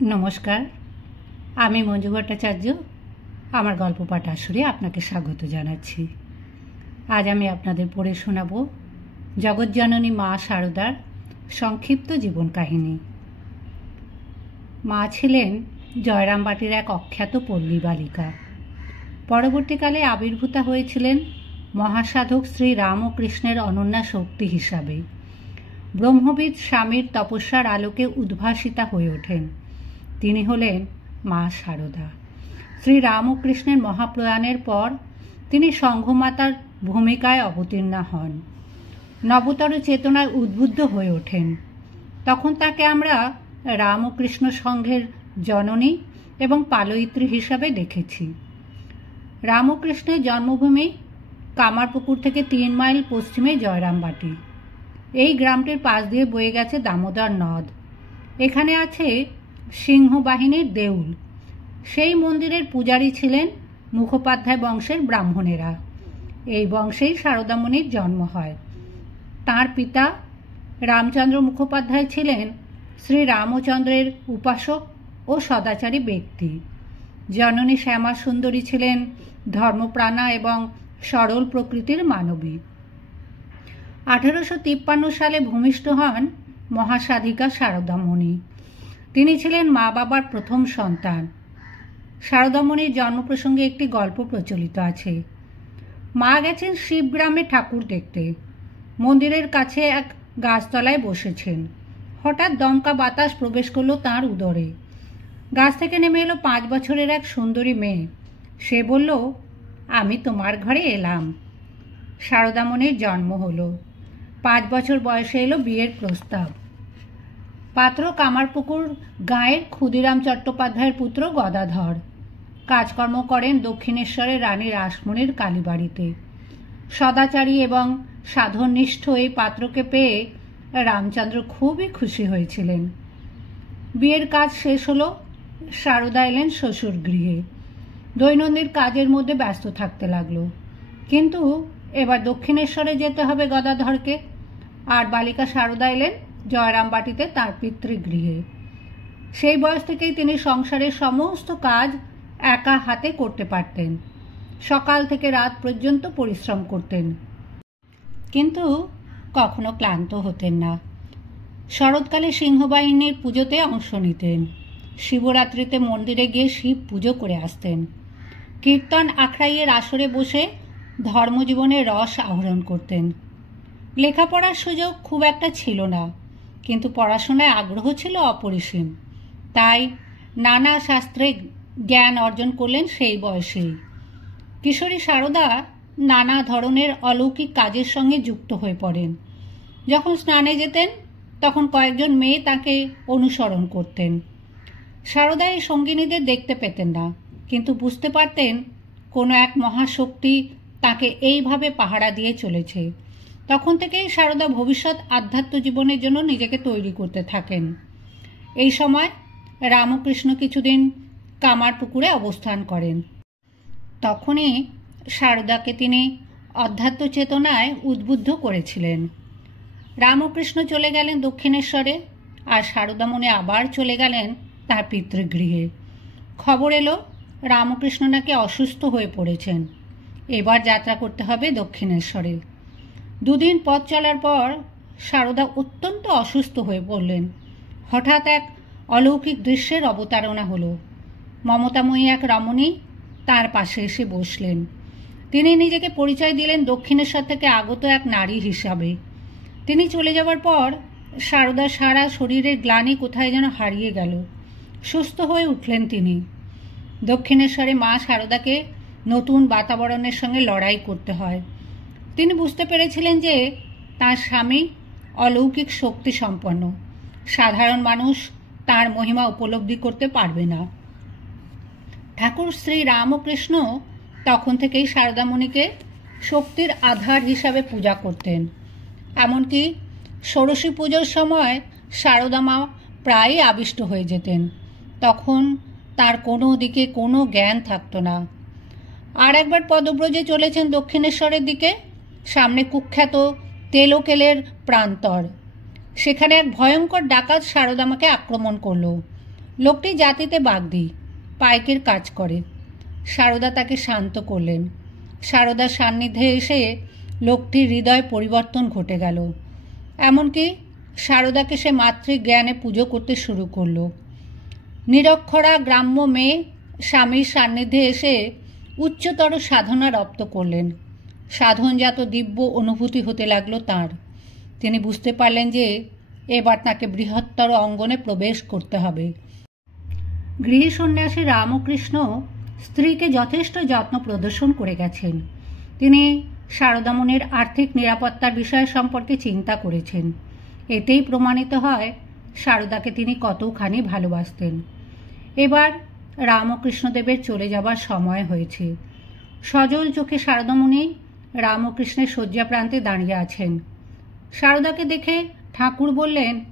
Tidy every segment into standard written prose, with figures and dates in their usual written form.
নমস্কার, আমি মঞ্জু ভট্টাচার্য। আমার গল্প পাঠ আসরে আপনাকে স্বাগত জানাচ্ছি। আজ আমি আপনাদের পড়ে শোনাব জগৎজননী মা শারদার সংক্ষিপ্ত জীবন কাহিনী। মা ছিলেন জয়রামবাটির এক অখ্যাত পল্লী বালিকা। পরবর্তীকালে আবির্ভূতা হয়েছিলেন মহাসাধক শ্রী রামকৃষ্ণের অনন্যা শক্তি হিসাবে। ব্রহ্মবিদ স্বামীর তপস্যার আলোকে উদ্ভাসিতা হয়ে ওঠেন। তিনি হলেন মা শারদা। শ্রী রামকৃষ্ণের মহাপ্রয়াণের পর তিনি সংঘমাতার ভূমিকায় অবতীর্ণা হন। নবতর চেতনায় উদ্বুদ্ধ হয়ে ওঠেন। তখন তাকে আমরা রামকৃষ্ণ সংঘের জননী এবং পালয়িত্রী হিসাবে দেখেছি। রামকৃষ্ণের জন্মভূমি কামারপুকুর থেকে 3 মাইল পশ্চিমে জয়রামবাটি। এই গ্রামটির পাশ দিয়ে বয়ে গেছে দামোদর নদ। এখানে আছে সিংহবাহিনীর দেউল। সেই মন্দিরের পূজারী ছিলেন মুখোপাধ্যায় বংশের ব্রাহ্মণেরা। এই বংশেই শারদামণির জন্ম হয়। তাঁর পিতা রামচন্দ্র মুখোপাধ্যায় ছিলেন শ্রী রামচন্দ্রের উপাসক ও সদাচারী ব্যক্তি। জননী শ্যামা সুন্দরী ছিলেন ধর্মপ্রাণা এবং সরল প্রকৃতির মানবী। 1853 সালে ভূমিষ্ঠ হন মহাসাধিকা শারদামণি। তিনি ছিলেন মা বাবার প্রথম সন্তান। শারদামণির জন্ম প্রসঙ্গে একটি গল্প প্রচলিত আছে। মা গেছেন শিবগ্রামে ঠাকুর দেখতে। মন্দিরের কাছে এক গাছতলায় বসেছেন। হঠাৎ দমকা বাতাস প্রবেশ করল তাঁর উদরে। গাছ থেকে নেমে এলো 5 বছরের এক সুন্দরী মেয়ে। সে বলল, আমি তোমার ঘরে এলাম। শারদামণির জন্ম হলো। 5 বছর বয়সে এলো বিয়ের প্রস্তাব। পাত্র কামারপুকুর গাঁয়ের ক্ষুদিরাম চট্টোপাধ্যায়ের পুত্র গদাধর। কাজকর্ম করেন দক্ষিণেশ্বরের রানী রাসমণির কালীবাড়িতে। সদাচারী এবং সাধননিষ্ঠ এই পাত্রকে পেয়ে রামচন্দ্র খুবই খুশি হয়েছিলেন। বিয়ের কাজ শেষ হলো। শারদা এলেন শ্বশুর গৃহে। দৈনন্দিন কাজের মধ্যে ব্যস্ত থাকতে লাগলো। কিন্তু এবার দক্ষিণেশ্বরে যেতে হবে গদাধরকে। আর বালিকা শারদা এলেন জয়রামবাটিতে তাঁর পিতৃগৃহে। সেই বয়স থেকেই তিনি সংসারের সমস্ত কাজ একা হাতে করতে পারতেন। সকাল থেকে রাত পর্যন্ত পরিশ্রম করতেন, কিন্তু কখনো ক্লান্ত হতেন না। শরৎকালে সিংহবাহিনীর পুজোতে অংশ নিতেন। শিবরাত্রিতে মন্দিরে গিয়ে শিব পুজো করে আসতেন। কীর্তন আখড়াইয়ের আসরে বসে ধর্মজীবনের রস আহরণ করতেন। লেখাপড়ার সুযোগ খুব একটা ছিল না, কিন্তু পড়াশোনায় আগ্রহ ছিল অপরিসীম। তাই নানা শাস্ত্রে জ্ঞান অর্জন করলেন সেই বয়সেই। কিশোরী শারদা নানা ধরনের অলৌকিক কাজের সঙ্গে যুক্ত হয়ে পড়েন। যখন স্নানে যেতেন তখন কয়েকজন মেয়ে তাকে অনুসরণ করতেন। শারদা এই সঙ্গিনীদের দেখতে পেতেন না, কিন্তু বুঝতে পারতেন কোনো এক মহাশক্তি তাকে এইভাবে পাহারা দিয়ে চলেছে। তখন থেকেই শারদা ভবিষ্যৎ আধ্যাত্ম জীবনের জন্য নিজেকে তৈরি করতে থাকেন। এই সময় রামকৃষ্ণ কিছুদিন কামারপুকুরে অবস্থান করেন। তখনই শারদাকে তিনি অধ্যাত্ম চেতনায় উদ্বুদ্ধ করেছিলেন। রামকৃষ্ণ চলে গেলেন দক্ষিণেশ্বরে, আর শারদামণি আবার চলে গেলেন তার পিতৃগৃহে। খবর এলো রামকৃষ্ণ নাকি অসুস্থ হয়ে পড়েছেন। এবার যাত্রা করতে হবে দক্ষিণেশ্বরে। 2 দিন পথ চলার পর শারদা অত্যন্ত অসুস্থ হয়ে পড়লেন। হঠাৎ এক অলৌকিক দৃশ্যের অবতারণা হলো। মমতাময়ী এক রমণী তার পাশে এসে বসলেন। তিনি নিজেকে পরিচয় দিলেন দক্ষিণেশ্বর থেকে আগত এক নারী হিসাবে। তিনি চলে যাওয়ার পর শারদার সারা শরীরের গ্লানি কোথায় যেন হারিয়ে গেল। সুস্থ হয়ে উঠলেন তিনি। দক্ষিণেশ্বরে মা শারদাকে নতুন বাতাবরণের সঙ্গে লড়াই করতে হয়। তিনি বুঝতে পেরেছিলেন যে তাঁর স্বামী অলৌকিক শক্তি সম্পন্ন। সাধারণ মানুষ তার মহিমা উপলব্ধি করতে পারবে না। ঠাকুর শ্রী রামকৃষ্ণ তখন থেকেই শারদামণিকে শক্তির আধার হিসাবে পূজা করতেন। এমনকি ষোড়শী পুজোর সময় শারদা মা প্রায়ই আবিষ্ট হয়ে যেতেন। তখন তার কোনো দিকে কোনো জ্ঞান থাকতো না। আর একবার পদব্রজে চলেছেন দক্ষিণেশ্বরের দিকে। সামনে কুখ্যাত তেলোকেলের প্রান্তর। সেখানে এক ভয়ঙ্কর ডাকাত শারদামাকে আক্রমণ করল। লোকটি জাতিতে বাগদি, পাইকের কাজ করে। সারদা তাকে শান্ত করলেন। সারদার সান্নিধ্যে এসে লোকটির হৃদয় পরিবর্তন ঘটে গেল। এমনকি সারদাকে সে মাতৃজ্ঞানে পুজো করতে শুরু করল। নিরক্ষরা গ্রাম্য মেয়ে স্বামীর সান্নিধ্যে এসে উচ্চতর সাধনা রপ্ত করলেন। সাধনজাত দিব্য অনুভূতি হতে লাগলো তাঁর। তিনি বুঝতে পারলেন যে এবার তাকে বৃহত্তর অঙ্গনে প্রবেশ করতে হবে। গৃহ সন্ন্যাসী রামকৃষ্ণ স্ত্রীকে যথেষ্ট যত্ন প্রদর্শন করে গেছেন। তিনি সারদামণির আর্থিক নিরাপত্তার বিষয় সম্পর্কে চিন্তা করেছেন। এতেই প্রমাণিত হয় সারদাকে তিনি কতখানি ভালোবাসতেন। এবার রামকৃষ্ণদেবের চলে যাবার সময় হয়েছে। সজল চোখে সারদামণি রামকৃষ্ণের শয্যা প্রান্তে দাঁড়িয়ে আছেন। সারদাকে দেখে ঠাকুর বললেন,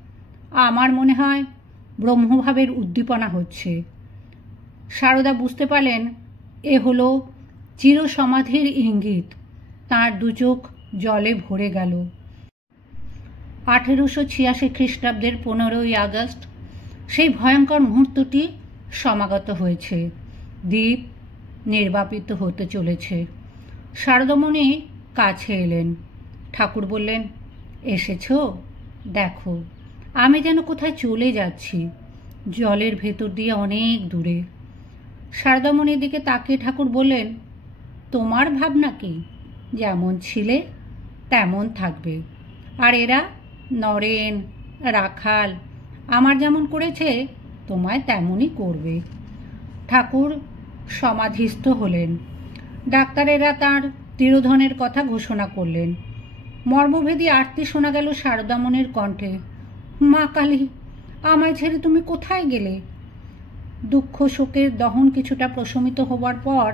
আমার মনে হয় ব্রহ্মভাবের উদ্দীপনা হচ্ছে। সারদা বুঝতে পারলেন এ হলো চিরসমাধির ইঙ্গিত। তাঁর দুচোখ জলে ভরে গেল। 1886 খ্রিস্টাব্দের 15ই আগস্ট সেই ভয়ঙ্কর মুহূর্তটি সমাগত হয়েছে। দ্বীপ নির্বাপিত হতে চলেছে। সারদামণি কাছে এলেন। ঠাকুর বললেন, এসেছ? দেখো, আমি যেন কোথায় চলে যাচ্ছি, জলের ভেতর দিয়ে অনেক দূরে। সারদামণির দিকে তাকিয়ে ঠাকুর বললেন, তোমার ভাবনা কি? যেমন ছিলে তেমন থাকবে। আর এরা নরেন, রাখাল আমার যেমন করেছে তোমায় তেমনই করবে। ঠাকুর সমাধিস্থ হলেন। ডাক্তারেরা তাঁর তিরোধনের কথা ঘোষণা করলেন। মর্মভেদী আরতি শোনা গেল সারদামণির কণ্ঠে। মা কালী, আমায় ছেড়ে তুমি কোথায় গেলে? দুঃখ শোকের দহন কিছুটা প্রশমিত হবার পর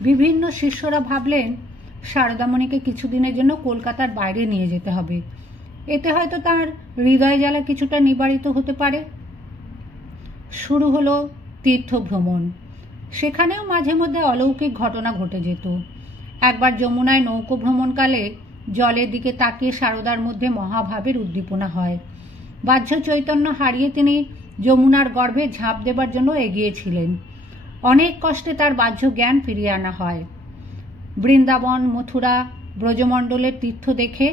বিভিন্ন শিষ্যরা ভাবলেন সারদামণিকে কিছুদিনের জন্য কলকাতার বাইরে নিয়ে যেতে হবে। এতে হয়তো তার হৃদয় জ্বালা কিছুটা নিবারিত হতে পারে। শুরু হলো তীর্থ ভ্রমণ। সেখানেও মাঝে মধ্যে অলৌকিক ঘটনা ঘটে যেত। একবার যমুনায় নৌকো ভ্রমণকালে জলের দিকে তাকিয়ে সারদার মধ্যে মহাভাবের উদ্দীপনা হয়। বাহ্য চৈতন্য হারিয়ে তিনি যমুনার গর্ভে ঝাঁপ দেবার জন্য এগিয়েছিলেন। অনেক কষ্টে তার বাহ্য জ্ঞান ফিরিয়ে আনা হয়। বৃন্দাবন, মথুরা, ব্রজমণ্ডলের তীর্থ দেখে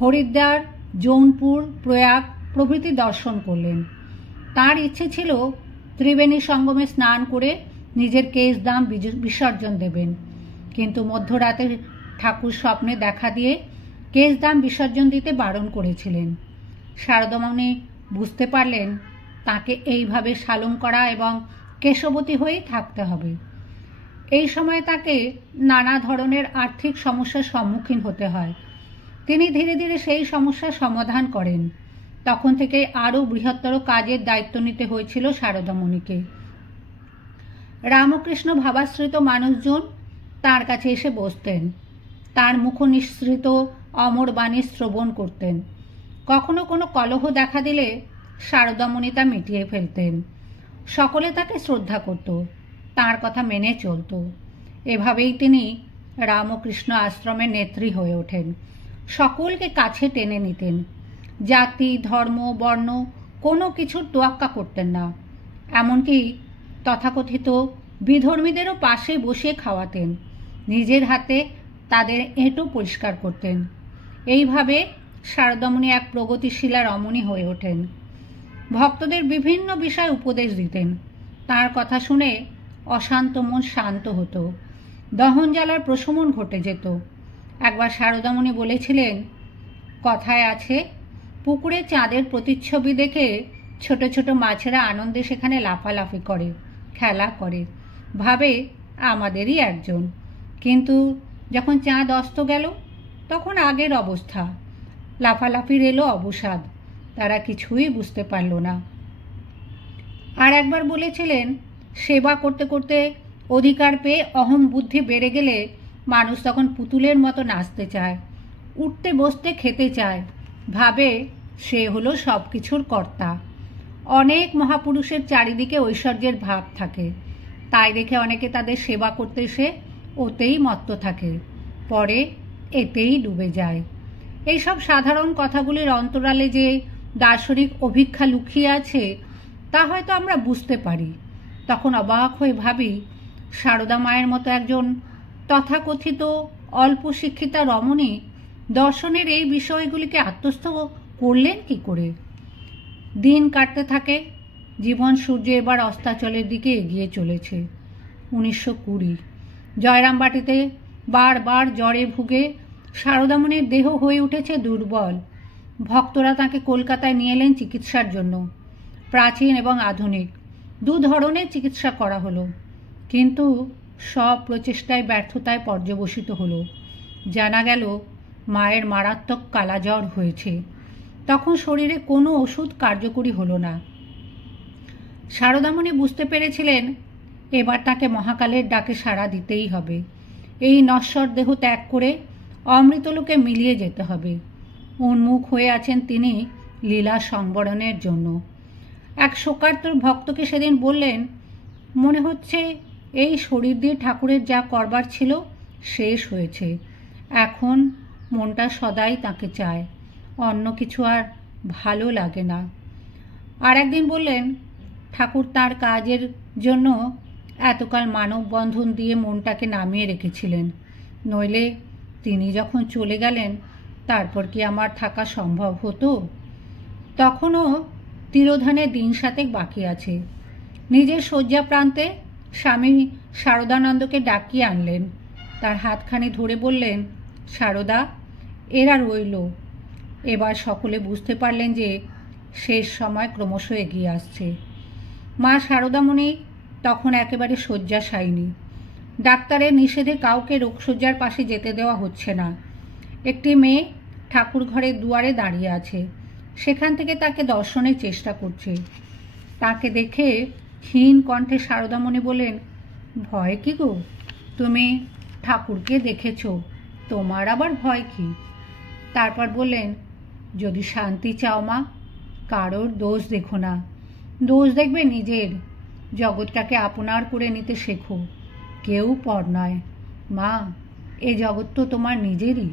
হরিদ্বার, জৌনপুর, প্রয়াগ প্রভৃতি দর্শন করলেন। তার ইচ্ছে ছিল ত্রিবেণী সঙ্গমে স্নান করে নিজের কেশদাম বিসর্জন দেবেন। কিন্তু মধ্যরাতে ঠাকুর স্বপ্নে দেখা দিয়ে কেশদাম বিসর্জন দিতে বারণ করেছিলেন। সারদামণি বুঝতে পারলেন তাকে এইভাবে শালং করা এবং কেশবতী হয়েই থাকতে হবে। এই সময় তাকে নানা ধরনের আর্থিক সমস্যার সম্মুখীন হতে হয়। তিনি ধীরে ধীরে সেই সমস্যার সমাধান করেন। তখন থেকে আরও বৃহত্তর কাজের দায়িত্ব নিতে হয়েছিল সারদামণিকে। রামকৃষ্ণ ভাবাশ্রিত মানুষজন তার কাছে এসে বসতেন। তার মুখ নিঃসৃত অমর বাণী শ্রবণ করতেন। কখনো কোনো কলহ দেখা দিলে সারদামণি তা মিটিয়ে ফেলতেন। সকলে তাকে শ্রদ্ধা করত, তার কথা মেনে চলত। এভাবেই তিনি রামকৃষ্ণ আশ্রমের নেত্রী হয়ে ওঠেন। সকলকে কাছে টেনে নিতেন। জাতি, ধর্ম, বর্ণ কোনো কিছুর তোয়াক্কা করতেন না। এমনকি তথাকথিত বিধর্মীদেরও পাশে বসিয়ে খাওয়াতেন। নিজের হাতে তাদের এঁটো পরিষ্কার করতেন। এইভাবে সারদামণি এক প্রগতিশীলা রমণী হয়ে ওঠেন। ভক্তদের বিভিন্ন বিষয় উপদেশ দিতেন। তার কথা শুনে অশান্ত মন শান্ত হতো। দহন জ্বালার প্রশমন ঘটে যেত। একবার সারদামণি বলেছিলেন, কথায় আছে, পুকুরে চাঁদের প্রতিচ্ছবি দেখে ছোট ছোট মাছেরা আনন্দে সেখানে লাফালাফি করে, খেলা করে, ভাবে আমাদেরই একজন। কিন্তু যখন চাঁদ অস্ত গেল তখন আগের অবস্থা। লাফালাফির এলো অবসাদ। তারা কিছুই বুঝতে পারল না। আর একবার বলেছিলেন, সেবা করতে করতে অধিকার পেয়ে অহং বুদ্ধি বেড়ে গেলে মানুষ তখন পুতুলের মতো নাচতে চায়, উঠতে বসতে খেতে চায়, ভাবে সে হলো সব কিছুর কর্তা। অনেক মহাপুরুষের চারিদিকে ঐশ্বর্যের ভাব থাকে। তাই দেখে অনেকে তাদের সেবা করতে এসে ওতেই মত্ত থাকে, পরে এতেই ডুবে যায়। এইসব সাধারণ কথাগুলির অন্তরালে যে দার্শনিক অভিক্ষা লুকিয়ে আছে তা হয়তো আমরা বুঝতে পারি। তখন অবাক হয়ে ভাবি, সারদা মায়ের মতো একজন তথাকথিত অল্প শিক্ষিতা রমণী দর্শনের এই বিষয়গুলিকে আত্মস্থ করলেন কি করে? দিন কাটতে থাকে। জীবন সূর্য এবার অস্তাচলের দিকে এগিয়ে চলেছে। 1920 জয়রামবাটিতে বারবার জ্বরে ভুগে সারদামণির দেহ হয়ে উঠেছে দুর্বল। ভক্তরা তাকে কলকাতায় নিয়ে এলেন চিকিৎসার জন্য। প্রাচীন এবং আধুনিক দু ধরনের চিকিৎসা করা হলো, কিন্তু সব প্রচেষ্টায় ব্যর্থতায় পর্যবসিত হলো। জানা গেল মায়ের মারাত্মক কালাজ্বর হয়েছে। তখন শরীরে কোনো ওষুধ কার্যকরী হলো না। সারদামণি বুঝতে পেরেছিলেন এবার তাকে মহাকালের ডাকে সাড়া দিতেই হবে। এই নশ্বর দেহ ত্যাগ করে অমৃতলোকে মিলিয়ে যেতে হবে। উন্মুখ হয়ে আছেন তিনি লীলা সংবরণের জন্য। এক শোকার্তুর ভক্তকে সেদিন বললেন, মনে হচ্ছে এই শরীর দিয়ে ঠাকুরের যা করবার ছিল শেষ হয়েছে। এখন মনটা সদাই তাকে চায়, অন্য কিছু আর ভালো লাগে না। আর একদিন বললেন, ঠাকুর তার কাজের জন্য এতকাল মানববন্ধন দিয়ে মনটাকে নামিয়ে রেখেছিলেন, নইলে তিনি যখন চলে গেলেন তারপর কি আমার থাকা সম্ভব হতো? তখনও তিরোধানের দিন সাতেক বাকি আছে। নিজের শয্যা প্রান্তে স্বামী শারদানন্দকে ডাকিয়ে আনলেন। তার হাতখানি ধরে বললেন, সারদা, এরা রইল। এবার সকলে বুঝতে পারলেন যে শেষ সময় ক্রমশ এগিয়ে আসছে। মা সারদামণি তখন একেবারে শয্যাশায়িনী। ডাক্তারের নিষেধে কাউকে রোগশয্যার পাশে যেতে দেওয়া হচ্ছে না। একটি মেয়ে ঠাকুর ঘরের দুয়ারে দাঁড়িয়ে আছে। সেখান থেকে তাকে দর্শনের চেষ্টা করছে। তাকে দেখে ক্ষীণ কণ্ঠে সারদামণি বলেন, ভয় কি গো? তুমি ঠাকুরকে দেখেছ, তোমার আবার ভয় কি? তারপর বললেন, যদি শান্তি চাও মা, কারোর দোষ দেখো না, দোষ দেখবে নিজের। জগৎটাকে আপনার করে নিতে শেখো, কেউ পর নয়। মা, এ জগৎ তো তোমার নিজেরই।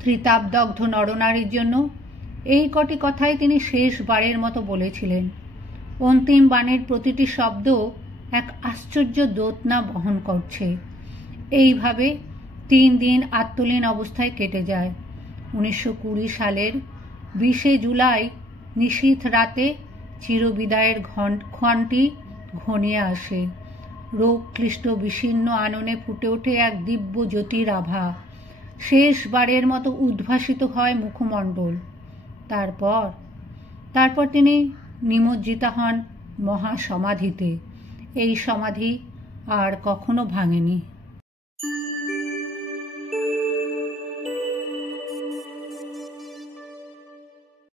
ত্রিতাপদগ্ধ নরনারীর জন্য এই কটি কথাই তিনি শেষবারের মতো বলেছিলেন। অন্তিম বাণীর প্রতিটি শব্দ এক আশ্চর্য দোতনা বহন করছে। এইভাবে 3 দিন আত্মলীন অবস্থায় কেটে যায়। 1920 সালের 20 জুলাই নিশীথ রাতে চিরবিদায়ের ক্ষণটি ঘনিয়ে আসে। রোগ ক্লিষ্ট বিশীর্ণ আননে ফুটে ওঠে এক দিব্য জ্যোতির আভা। শেষবারের মতো উদ্ভাসিত হয় মুখমণ্ডল। তারপর তিনি নিমজ্জিতা হন মহাসমাধিতে। এই সমাধি আর কখনো ভাঙেনি।